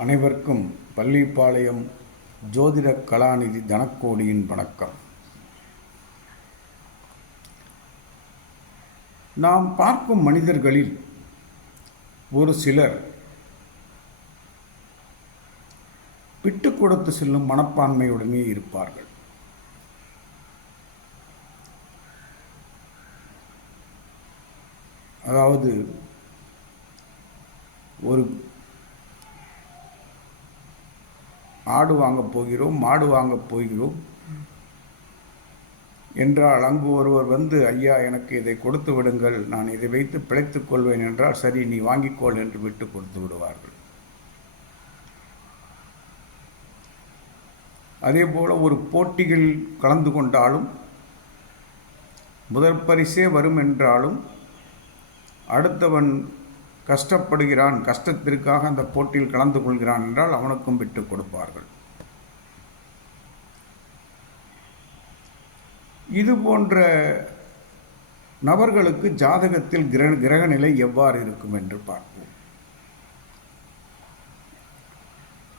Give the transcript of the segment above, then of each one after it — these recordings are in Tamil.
அனைவருக்கும் பள்ளிப்பாளையம் ஜோதிட கலாநிதி தனக்கோடியின் வணக்கம். நாம் பார்க்கும் மனிதர்களில் ஒரு சிலர் விட்டு கொடுத்து செல்லும் மனப்பான்மையுடனே இருப்பார்கள். அதாவது ஒரு ஆடு வாங்கப் போகிறோம் மாடு வாங்கப் போகிறோம் என்றால் அங்கு ஒருவர் வந்து ஐயா எனக்கு இதை கொடுத்து விடுங்கள் நான் இதை வைத்து பிழைத்துக் கொள்வேன் என்றால் சரி நீ வாங்கிக்கொள் என்று விட்டு கொடுத்து விடுவார்கள். அதே போல் ஒரு போட்டியில் கலந்து கொண்டாலும் முதல் பரிசே வரும் என்றாலும் அடுத்தவன் கஷ்டப்படுகிறான் கஷ்டத்திற்காக அந்த போட்டியில் கலந்து கொள்கிறான் என்றால் அவனுக்கும் விட்டு கொடுப்பார்கள். இது போன்ற நபர்களுக்கு ஜாதகத்தில் கிர கிரகநிலை எவ்வாறு இருக்கும் என்று பார்ப்போம்.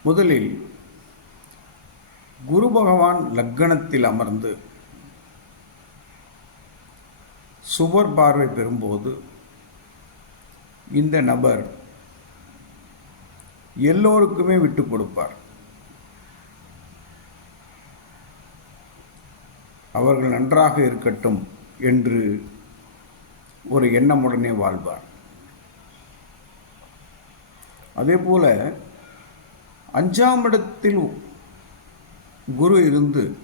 முதலில் குரு பகவான் லக்கணத்தில் அமர்ந்து சுவர் பார்வை பெறும்போது இந்த நபர் எல்லோருக்குமே விட்டு கொடுப்பார். அவர்கள் நன்றாக இருக்கட்டும் என்று ஒரு எண்ணமுடனே வாழ்வார். அதே போல அஞ்சாம் இடத்தில் குரு இருந்து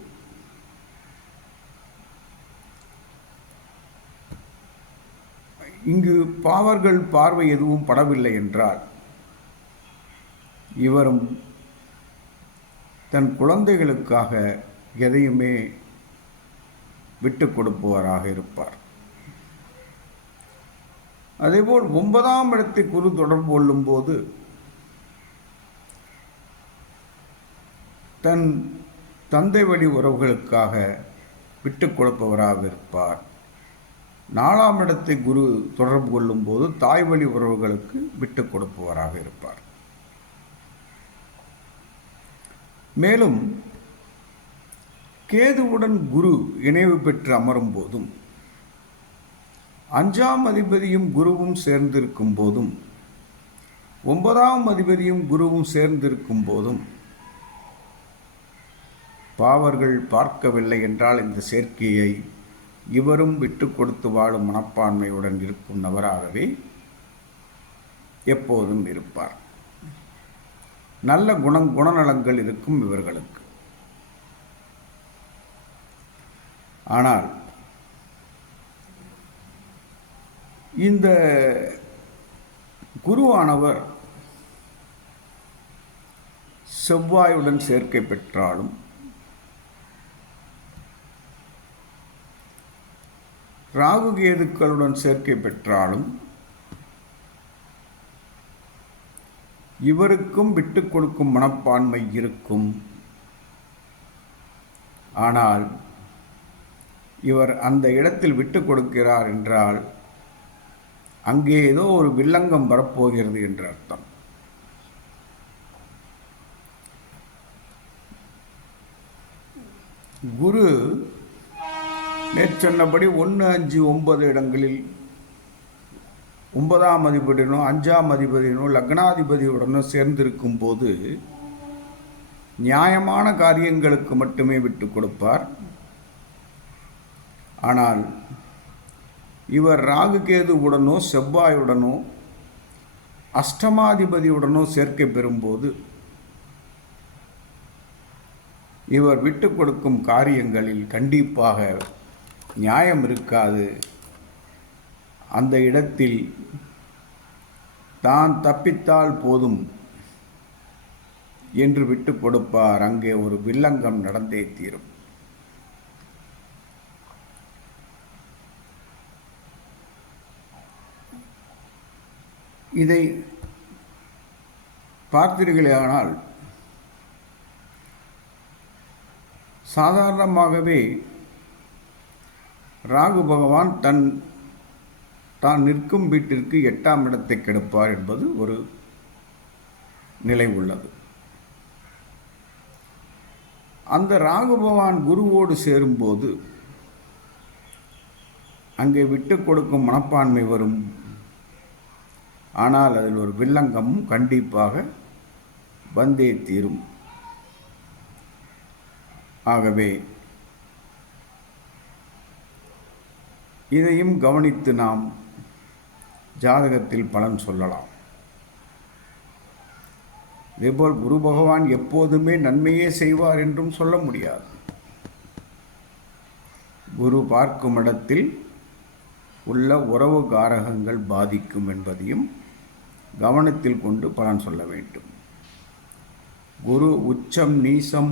இங்கு பாவர்கள் பார்வை எதுவும் படவில்லை என்றால் இவரும் தன் குழந்தைகளுக்காக எதையுமே விட்டு கொடுப்பவராக இருப்பார். அதேபோல் ஒன்பதாம் இடத்தை குரு தொடர்பு கொள்ளும்போது தன் தந்தை வழி உறவுகளுக்காக விட்டு கொடுப்பவராக இருப்பார். நாலாம் இடத்தை குரு தொடர்பு கொள்ளும்போது தாய் வழி உறவுகளுக்கு விட்டு கொடுப்பவராக இருப்பார். மேலும் கேதுவுடன் குரு இணைவு பெற்று அமரும் போதும் அஞ்சாம் அதிபதியும் குருவும் சேர்ந்திருக்கும் போதும் ஒன்பதாம் அதிபதியும் குருவும் சேர்ந்திருக்கும் போதும் பாவர்கள் பார்க்கவில்லை என்றால் இந்த சேர்க்கையை இவரும் விட்டு கொடுத்து வாழும் மனப்பான்மையுடன் இருக்கும் நபராகவே எப்போதும் இருப்பார். நல்ல குணம் குணநலங்கள் இருக்கும் இவர்களுக்கு. ஆனால் இந்த குருவானவர் செவ்வாயுடன் சேர்க்கை பெற்றாலும் ராகு கேதுக்களுடன் சேர்க்கை பெற்றாலும் இவருக்கும் விட்டு கொடுக்கும் மனப்பான்மை இருக்கும். ஆனால் இவர் அந்த இடத்தில் விட்டு கொடுக்கிறார் என்றால் அங்கே ஏதோ ஒரு வில்லங்கம் வரப்போகிறது என்று அர்த்தம். குரு மேற்சொன்னபடி ஒன்று அஞ்சு ஒன்பது இடங்களில் ஒன்பதாம் அதிபதியினும் அஞ்சாம் அதிபதியினும் லக்னாதிபதியுடனும் சேர்ந்திருக்கும் போது நியாயமான காரியங்களுக்கு மட்டுமே விட்டு கொடுப்பார். ஆனால் இவர் ராகுகேதுவுடனோ செவ்வாயுடனோ அஷ்டமாதிபதியுடனோ சேர்க்கை பெறும்போது இவர் விட்டு கொடுக்கும் காரியங்களில் கண்டிப்பாக நியாயம் இருக்காது. அந்த இடத்தில் தான் தப்பித்தால் போதும் என்று விட்டு கொடுப்பார். அங்கே ஒரு வில்லங்கம் நடந்தே தீரும். இதை பார்த்தீர்களேயானால் சாதாரணமாகவே ராகு பகவான் தன் தான் நிற்கும் வீட்டிற்கு எட்டாம் இடத்தை கெடுப்பார் என்பது ஒரு நிலை உள்ளது. அந்த ராகு பகவான் குருவோடு சேரும்போது அங்கே விட்டு கொடுக்கும் மனப்பான்மை வரும். ஆனால் அதில் ஒரு வில்லங்கமும் கண்டிப்பாக வந்தே தீரும். ஆகவே இதையும் கவனித்து நாம் ஜாதகத்தில் பலன் சொல்லலாம். இதேபோல் குரு பகவான் எப்போதுமே நன்மையே செய்வார் என்றும் சொல்ல முடியாது. குரு பார்க்கும் இடத்தில் உள்ள உறவு காரகங்கள் பாதிக்கும் என்பதையும் கவனத்தில் கொண்டு பலன் சொல்ல வேண்டும். குரு உச்சம் நீசம்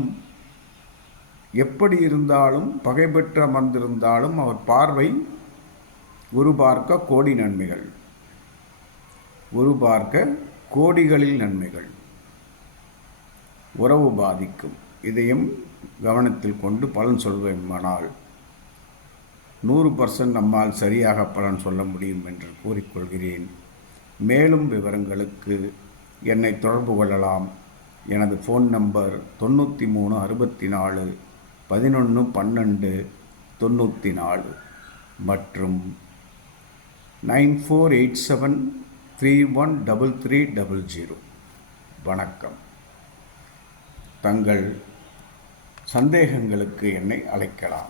எப்படி இருந்தாலும் பகைபெற்ற அமர்ந்திருந்தாலும் அவர் பார்வை குரு பார்க்க கோடி நன்மைகள். குரு பார்க்க கோடிகளில் நன்மைகள். உறவு பாதிக்கும். இதையும் கவனத்தில் கொண்டு பலன் சொல்வேமானால் நூறு பர்சன்ட் நம்மால் சரியாக பலன் சொல்ல முடியும் என்று கூறிக்கொள்கிறேன். மேலும் விவரங்களுக்கு என்னை தொடர்பு கொள்ளலாம். எனது ஃபோன் நம்பர் தொண்ணூற்றி மூணு அறுபத்தி நாலு பதினொன்று பன்னெண்டு தொண்ணூற்றி நாலு மற்றும் nine four eight seven three one double three double zero. வணக்கம். தங்கள் சந்தேகங்களுக்கு என்னை அழைக்கலாம்.